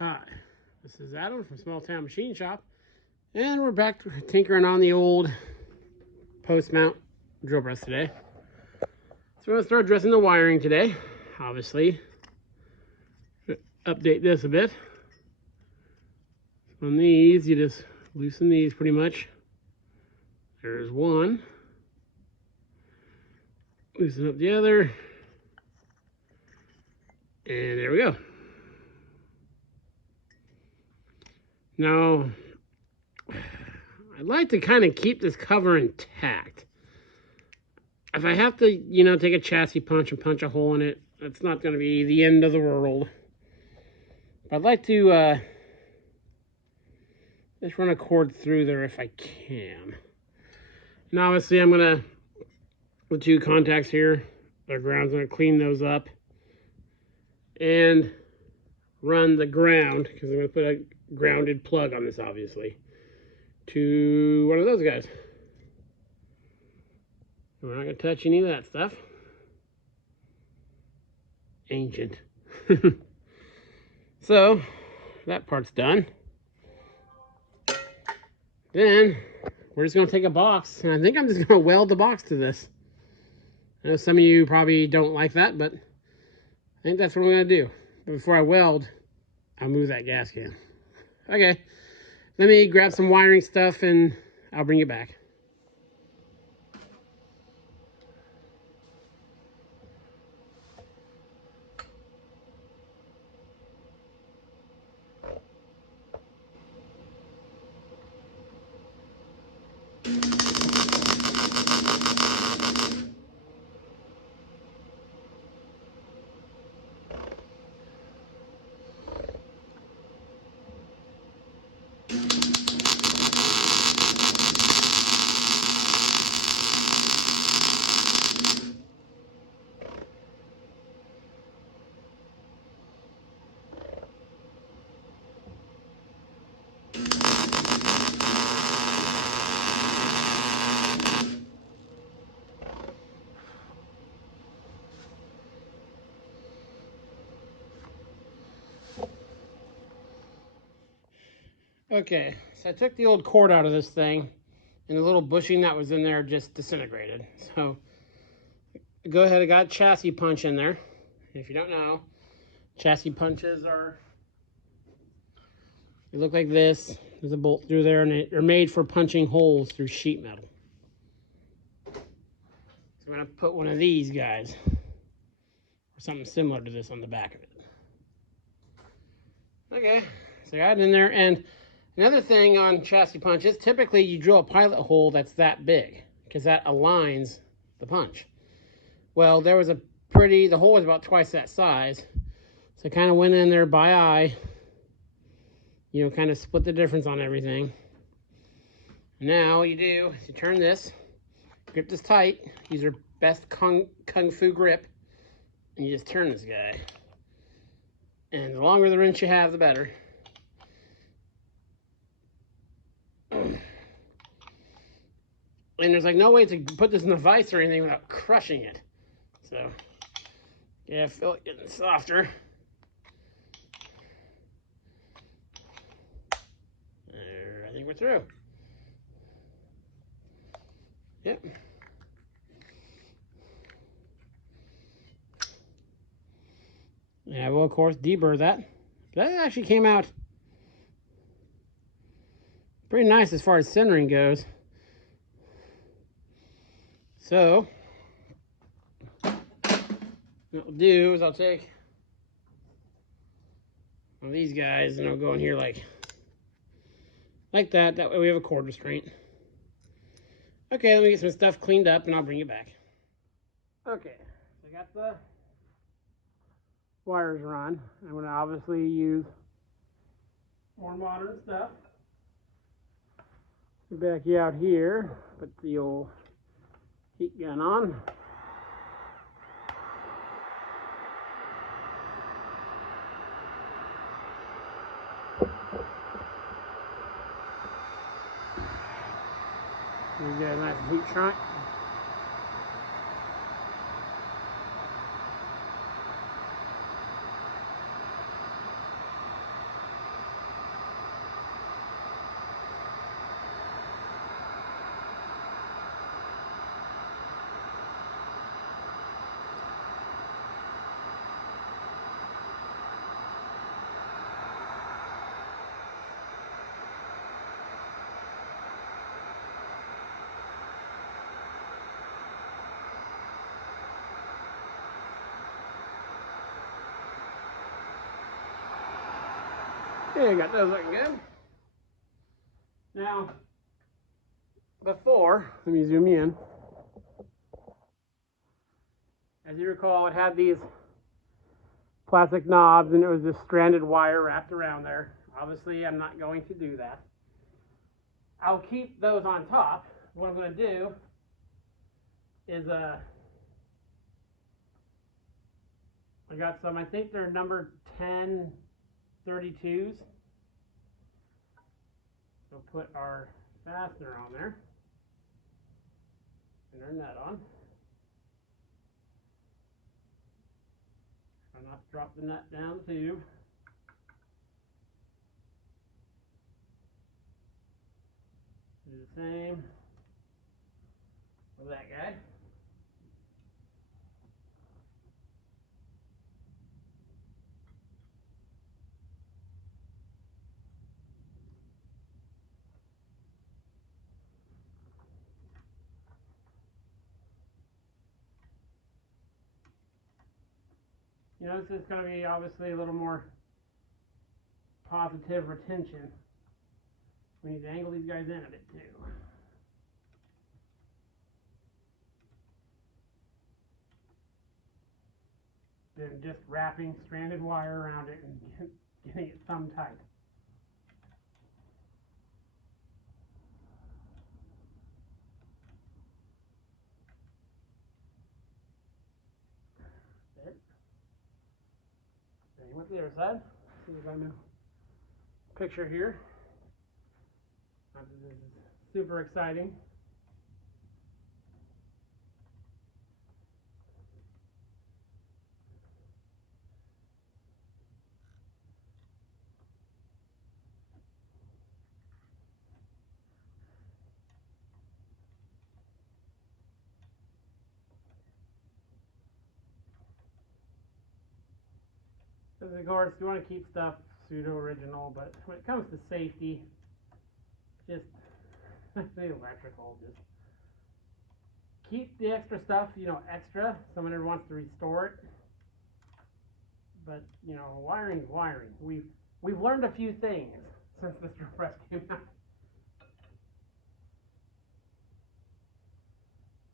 Hi, this is Adam from Small Town Machine Shop, and we're back tinkering on the old post mount drill press today. So we're going to start addressing the wiring today, obviously. Update this a bit. On these, you just loosen these pretty much. There's one. Loosen up the other. And there we go. Now, I'd like to kind of keep this cover intact. If I have to, take a chassis punch and punch a hole in it, that's not going to be the end of the world. But I'd like to just run a cord through there if I can. And obviously I'm going to, the two contacts here, they're grounds, I'm going to clean those up. And run the ground, because I'm going to put a grounded plug on this, obviously, to one of those guys. We're not going to touch any of that stuff. Ancient. So, that part's done. Then, we're just going to take a box, and I think I'm just going to weld the box to this. I know some of you probably don't like that, but I think that's what I'm going to do. But before I weld, I'll move that gas can. Okay, let me grab some wiring stuff, and I'll bring it back. Okay, so I took the old cord out of this thing, and the little bushing that was in there just disintegrated. So, go ahead, I got a chassis punch in there. If you don't know, chassis punches they look like this. There's a bolt through there, and they're made for punching holes through sheet metal. So I'm going to put one of these guys, or something similar to this, on the back of it. Okay, so I got it in there, and another thing on chassis punches, typically you drill a pilot hole that's that big, because that aligns the punch. Well, there was the hole was about twice that size, so I kind of went in there by eye, kind of split the difference on everything. Now what you do is you turn this, grip this tight, use your best kung fu grip, and you just turn this guy. And the longer the wrench you have, the better. And there's like no way to put this in the vise or anything without crushing it. So, yeah, I feel it getting softer. There, I think we're through. Yep. Yeah, well, of course, deburr that. That actually came out pretty nice as far as centering goes. So, what I'll do is I'll take one of these guys and I'll go in here like that. That way we have a cord restraint. Okay, let me get some stuff cleaned up and I'll bring it back. Okay, so I got the wires run. I'm going to obviously use more modern stuff. Back you out here, put the old heat gun on. You get a nice heat shrink. Okay, got those looking good. Now, before, let me zoom in. As you recall, it had these plastic knobs and it was just stranded wire wrapped around there. Obviously, I'm not going to do that. I'll keep those on top. What I'm going to do is I got some, I think they're number 1032s. We'll put our fastener on there and our nut on. Try not to drop the nut down the tube. Do the same with that guy. You know, this is going to be obviously a little more positive retention. We need to angle these guys in a bit too. Then just wrapping stranded wire around it and getting it thumb tight. There. Same with the other side. See if I'm in picture here. This is super exciting. Because of course you want to keep stuff pseudo original, but when it comes to safety, just the electrical, just keep the extra stuff, you know, extra. Someone ever wants to restore it. But, you know, wiring's wiring. We've learned a few things since this drill press came out.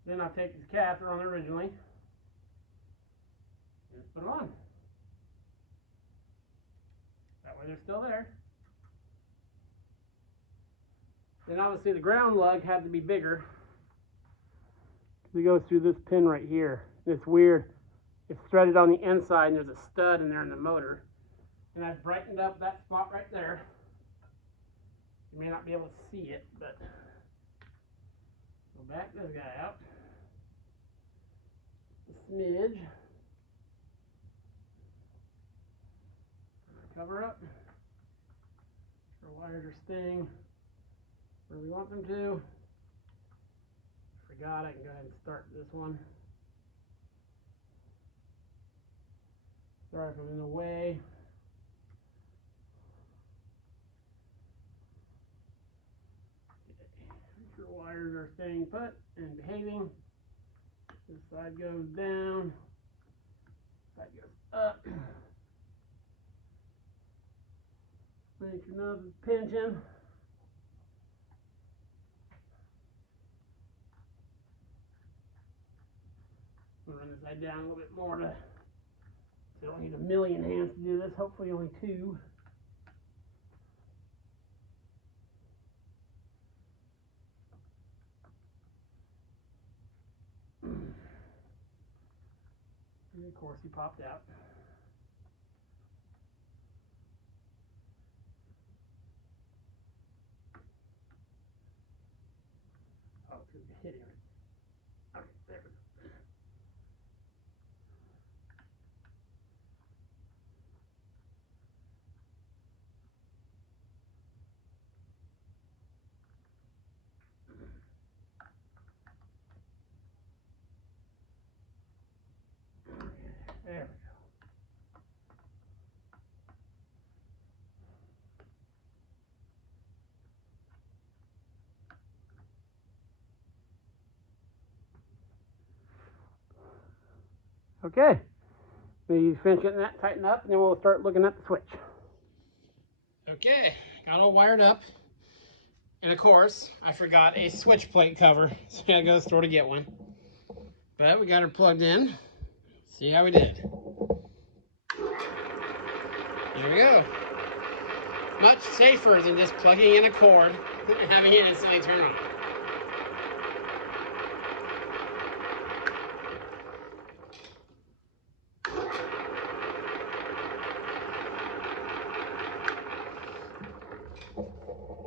Then I'll take this caster on originally and just put it on. That way they're still there. Then obviously the ground lug had to be bigger. It goes through this pin right here. It's weird. It's threaded on the inside and there's a stud in there in the motor. And I've brightened up that spot right there. You may not be able to see it, but we'll back this guy out a smidge. Cover up. Our wires are staying where we want them to. Forgot, I can go ahead and start this one. Sorry if I'm in the way. Make sure wires are staying put and behaving. This side goes down. This side goes up. Make sure nothing's pinching. I'm gonna run this side down a little bit more to, so I don't need a million hands to do this, hopefully only two. And of course he popped out. Oh, it's gonna be hitting it. Okay, there we go. There we go. Okay, maybe finish getting that tightened up, and then we'll start looking at the switch. Okay, got all wired up. And of course, I forgot a switch plate cover, so I gotta go to the store to get one. But we got her plugged in. See how we did. There we go. Much safer than just plugging in a cord and having it instantly turn on.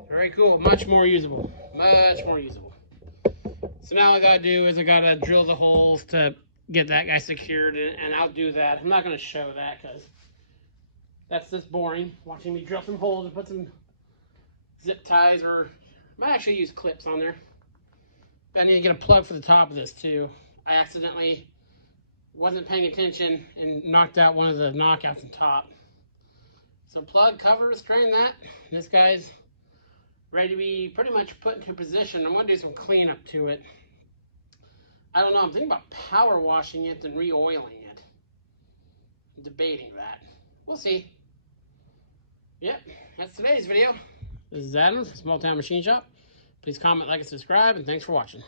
Very cool. Much more usable. Much more usable. So now all I gotta do is I gotta drill the holes to get that guy secured, and I'll do that. I'm not gonna show that because that's just boring, watching me drill some holes and put some zip ties, or I might actually use clips on there. But I need to get a plug for the top of this too. I accidentally wasn't paying attention and knocked out one of the knockouts on top. So plug, cover, strain that. This guy's ready to be pretty much put into position. I'm gonna do some cleanup to it. I don't know, I'm thinking about power washing it and re-oiling it. I'm debating that. We'll see. Yep, that's today's video. This is Adam from Small Town Machine Shop. Please comment, like, and subscribe, and thanks for watching.